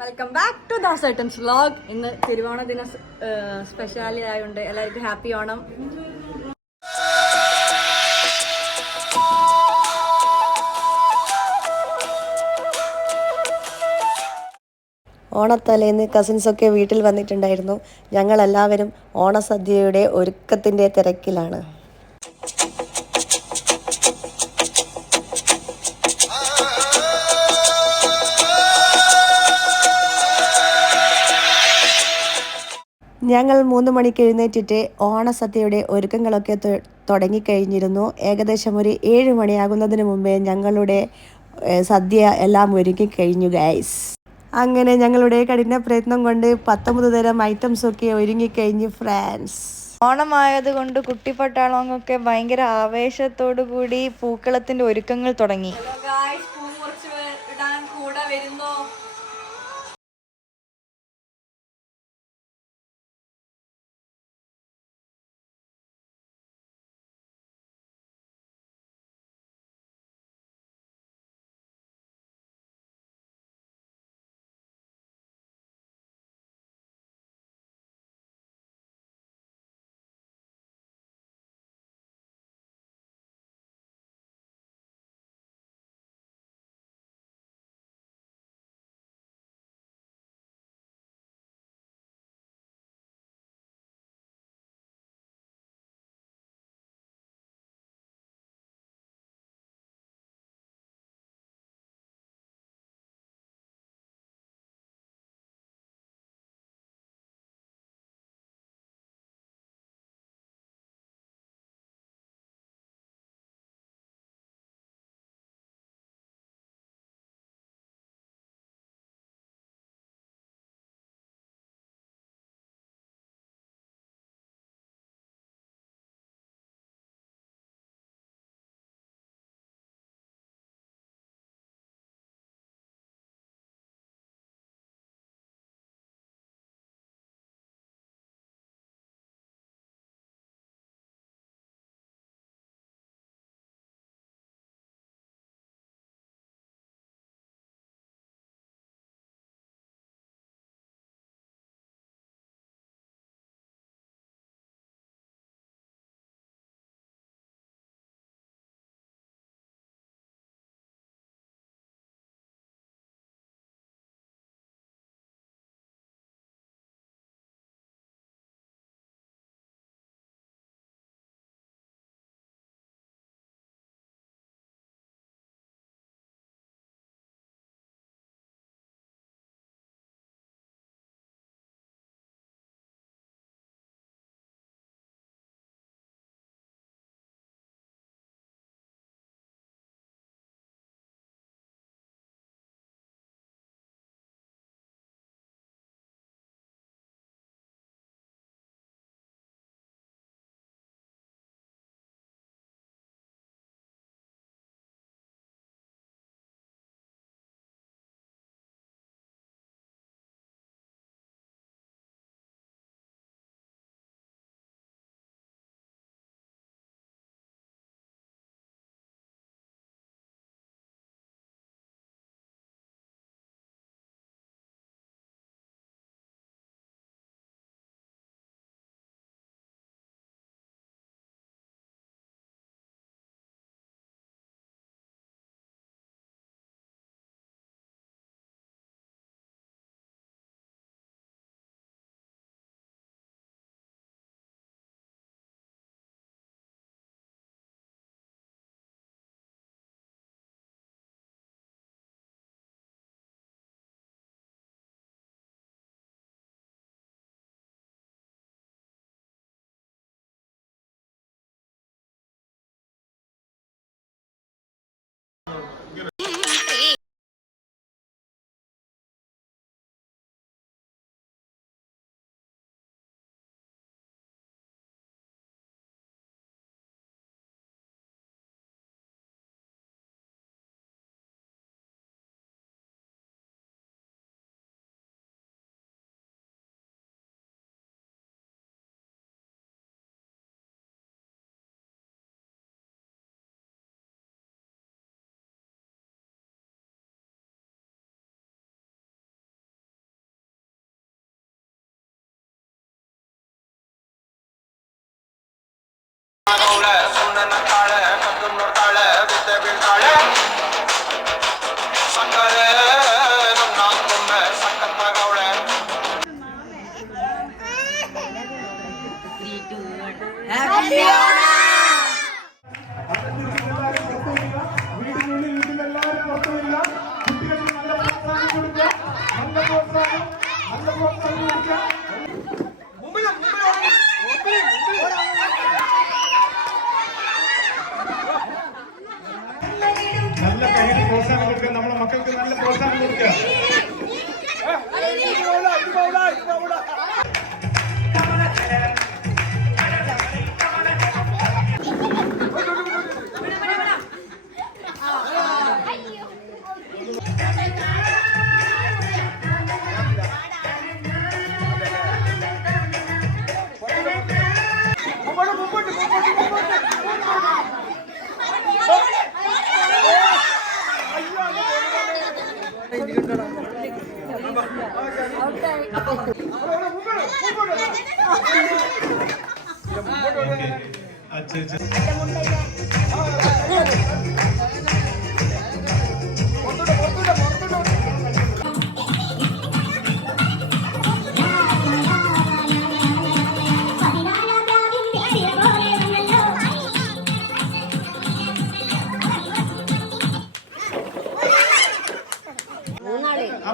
Welcome back to Dasettan's vlog. ഇന്ന് തിരുവോണ ദിന സ്പെഷ്യാലി ആയതുകൊണ്ട് എല്ലാവർക്കും ഹാപ്പി ഓണം. ഓണത്തലേന്ന് കസിൻസൊക്കെ വീട്ടിൽ വന്നിട്ടുണ്ടായിരുന്നു. ഞങ്ങളെല്ലാവരും ഓണസദ്യയുടെ ഒരുക്കത്തിൻ്റെ തിരക്കിലാണ്. ഞങ്ങൾ 3 മണിക്ക് എഴുന്നേറ്റിട്ട് ഓണസദ്യയുടെ ഒരുക്കങ്ങളൊക്കെ തുടങ്ങിക്കഴിഞ്ഞിരുന്നു. ഏകദേശം ഒരു 7 മണിയാകുന്നതിന് മുമ്പേ ഞങ്ങളുടെ സദ്യ എല്ലാം ഒരുങ്ങിക്കഴിഞ്ഞു ഗൈസ്. അങ്ങനെ ഞങ്ങളുടെ കഠിന പ്രയത്നം കൊണ്ട് 19 തരം ഐറ്റംസൊക്കെ ഒരുങ്ങിക്കഴിഞ്ഞു ഫ്രണ്ട്സ്. ഓണമായതുകൊണ്ട് കുട്ടിപ്പട്ടാളമൊക്കെ ഭയങ്കര ആവേശത്തോടു കൂടി പൂക്കളത്തിൻ്റെ ഒരുക്കങ്ങൾ തുടങ്ങി. പൂ മുറിച്ച് ഇടാൻ കൂടെ വരുന്നോ?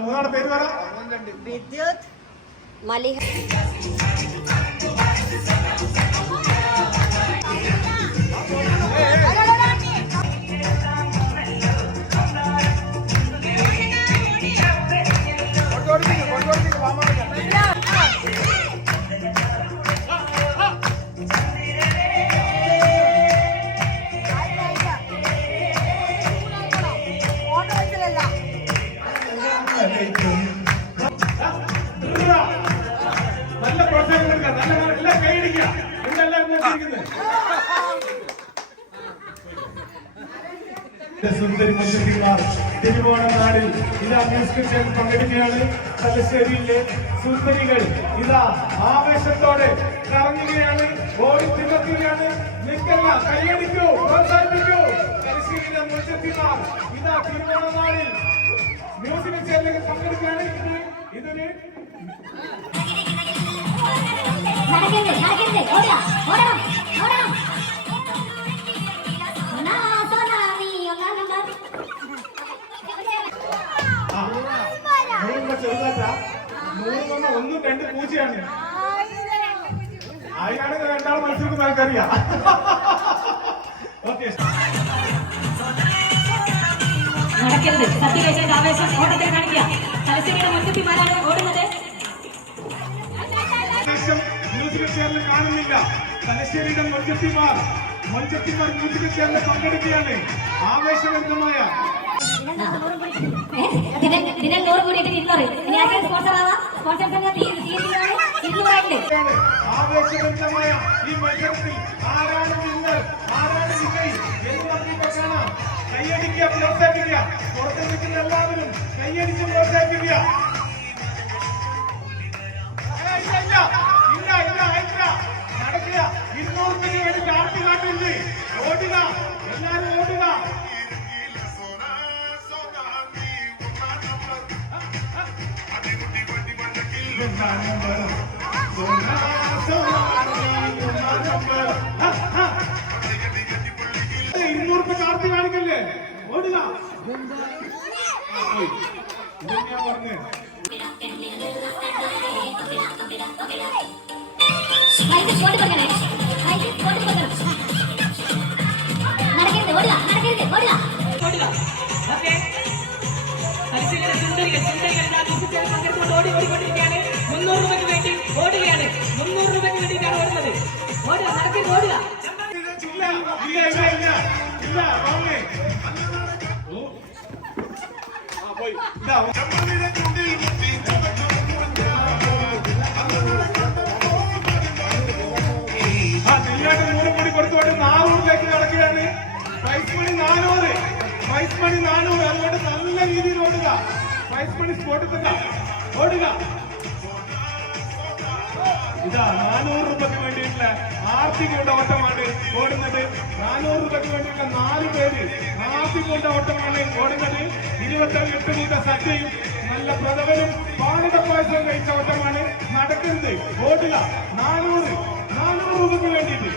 മൂന്നാളുടെ പേര് പറ. വിദ്യുത്, മലിഹ, നല്ല പ്രോത്സാഹനം കൊടുക്കാം. നല്ല എല്ലാം കൈയടിക്കുക. എന്തെല്ലാം നോക്കിയിരിക്കുന്നത് സുന്ദരി മുസ്ലിംമാർ തിരുവോണം നാടിൽ ഇതാ മ്യൂസിക് ചെയർ പങ്കെടുക്കുകയാണ്. തലശ്ശേരിയിലെ സുന്ദരികൾ ഇതാ ആവേശത്തോടെ കറങ്ങുകയാണ്, ഓടി തിളക്കുകയാണ്. നിൽക്കല്ല, കൈയടിക്കൂ, പ്രോത്സാഹിപ്പിക്കൂ. തലശ്ശേരിയിലെ മുസ്ലിംമാർ ഇതാ തിരുവോണം നാടിൽ മ്യൂസിക് ചെയറിലേക്ക് പങ്കെടുക്കുകയാണ്. ഇതൊരു ചെറുതാറ്റ 1 2 പൂജ്യമാണ്. അതിനാണ് രണ്ടാൾ മത്സരിക്കുന്ന ആൾക്കറിയാം. ഓക്കെ, നടക്കരുത്. സത്യവേശന്റെ ആവേശം ഓട്ടത്തിൽ കാണിക്കുക. തലശ്ശേരിയുടെ മുൻകുട്ടിമാരാണ് ഓടുന്നത്. മ്യൂസിക് ചെയറിൽ കാണുന്നില്ല. തലശ്ശേരിയുടെ മൊഞ്ചത്തിമാർ മ്യൂസിക് ചെയറിൽ പങ്കെടുക്കുകയാണ്. ആവേശഭരിതമായ ദിനം 100 കൂടിയിട്ട് 200. ഇനി ആർക്കും സ്പോൺസർ ആവാം. ആവേശഭരിതമായ ഈ മത്സരത്തിൽ ആരാണ് വിന്നർ, ആരാണ് വിജയി എന്ന് പറഞ്ഞിട്ട് കാണാം. കൈയടിക്കുക, പ്രോത്സാഹിപ്പിക്കുക. പുറത്ത് നിൽക്കുന്ന എല്ലാവരും കൈയടിച്ച് പ്രോത്സാഹിപ്പിക്കുക. നടക്കുക. 200 രൂപയ്ക്ക് വേണ്ടി കാട്ടി കാട്ടില്ല. ഓടുക, എല്ലാവരും ഓടുക. രൂപ കാർത്തി കാണിക്കല്ലേ, ഓടുക. ഇതെങ്ങനെയാ പറഞ്ഞേ? ഓടിക്കൊണ്ടിരിക്കുകയാണ്. 300 രൂപയ്ക്ക് വേണ്ടി ഓടുകയാണ്. 300 രൂപയ്ക്ക് വേണ്ടിയിട്ടാണ് ഓടുന്നത്. ഓടുക, നടക്കി ഓടുക. കൂടി കൊടുത്തോട്ട് 400 നടക്കുകയാണ്. Prize money 400. Prize money 400. അതുകൊണ്ട് നല്ല രീതിയിൽ ഓടുക. പ്രൈസ് മണി സ്പോട്ടിൽ തന്നെ ഓടുക. ഇതാ 400 രൂപയ്ക്ക് വേണ്ടിയിട്ടുള്ള ആർത്തികൊണ്ട ഓട്ടമാണ് ഓടുന്നത്. 400 രൂപയ്ക്ക് വേണ്ടിയിട്ടുള്ള 4 പേര് ആർത്തികൊണ്ട ഓട്ടമാണ് ഓടുന്നത്. 28 കൂട്ട സദ്യയും നല്ല പ്രഥമനും പാലട പായസവും കഴിച്ച ഓട്ടമാണ് നടക്കുന്നത്. ഓടുക. 400 രൂപയ്ക്ക് വേണ്ടിയിട്ട്.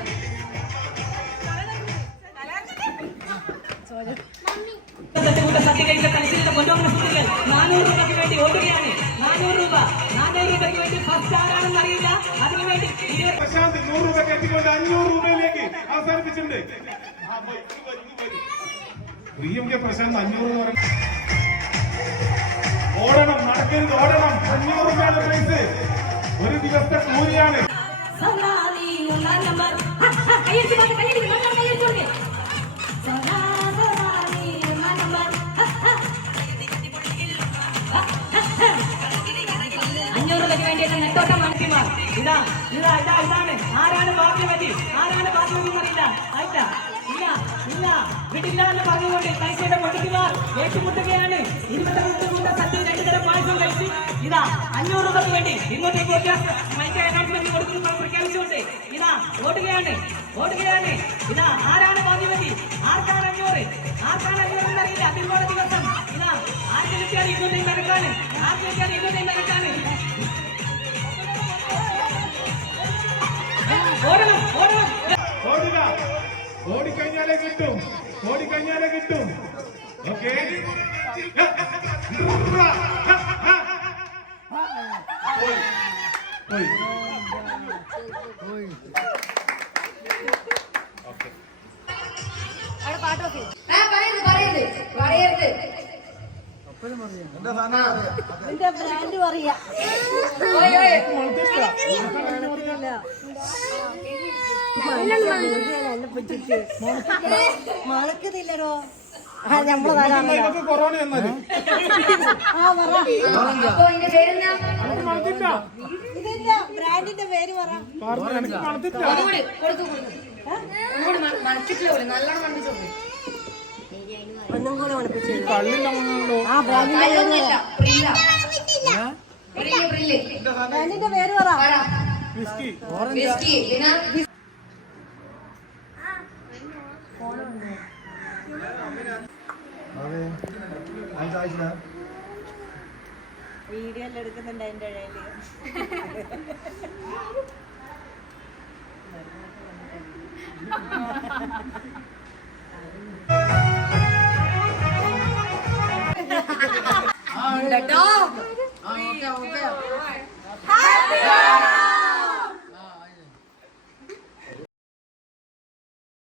പ്രശാന്ത് 100 രൂപ എത്തിക്കൊണ്ട് 500 രൂപയിലേക്ക് അവസാനിപ്പിച്ചിട്ടുണ്ട്. പ്രശാന്ത് 500 എന്ന് പറയുന്നത് ഓടണം, നടക്കരുത്, ഓടണം. 500 രൂപയാണ് പ്രൈസ്. ഒരു ദിവസത്തെ കൂലിയാണ്. ആരാണ് ഭാഗ്യവതി, ആരാണ് ഭാഗ്യവതി എന്നറിയില്ല. ഇല്ല വിടില്ല എന്ന് പറഞ്ഞുകൊണ്ട് പൈസയുടെ പൊട്ടിക്കുമാർ ഏറ്റുമുട്ടുകയാണ്. 28 കൂട്ട സദ്യ 2 തരം പായസം കഴിച്ച് ഇതാ 500 രൂപയ്ക്ക് വേണ്ടി ഇങ്ങോട്ടേക്ക് മൈക്ക് അനൗൺസ്മെന്റ് കൊടുക്കുന്നു പ്രഖ്യാപിച്ചുകൊണ്ട് ഇതാ ഓടുകയാണ്. ഇതാ ആരാണ് ഭാഗ്യവതി, ആർക്കാണ് 500 എന്നറിയില്ല. തിരുവോണ ദിവസം ഇതാ ആർക്ക് കിട്ടിയാൽ 200 നടക്കാണ്, ഓടണം. ഓടുക, ഓടിക്കഴിഞ്ഞാലേ കിട്ടും. ഓക്കെ, ബ്രാൻഡ് പറയാ മണക്കുന്നില്ലടോ. കൊറോണ എന്നത് ബ്രാൻഡിന്റെ പേര് പറ. ഒന്നും കൂടെ മണപ്പിച്ചു. ബ്രാൻഡിന്റെ പേര് പറ. വീഡിയോ എല്ലാം എടുക്കുന്നുണ്ട് അതിന്റെ ഇടയില്.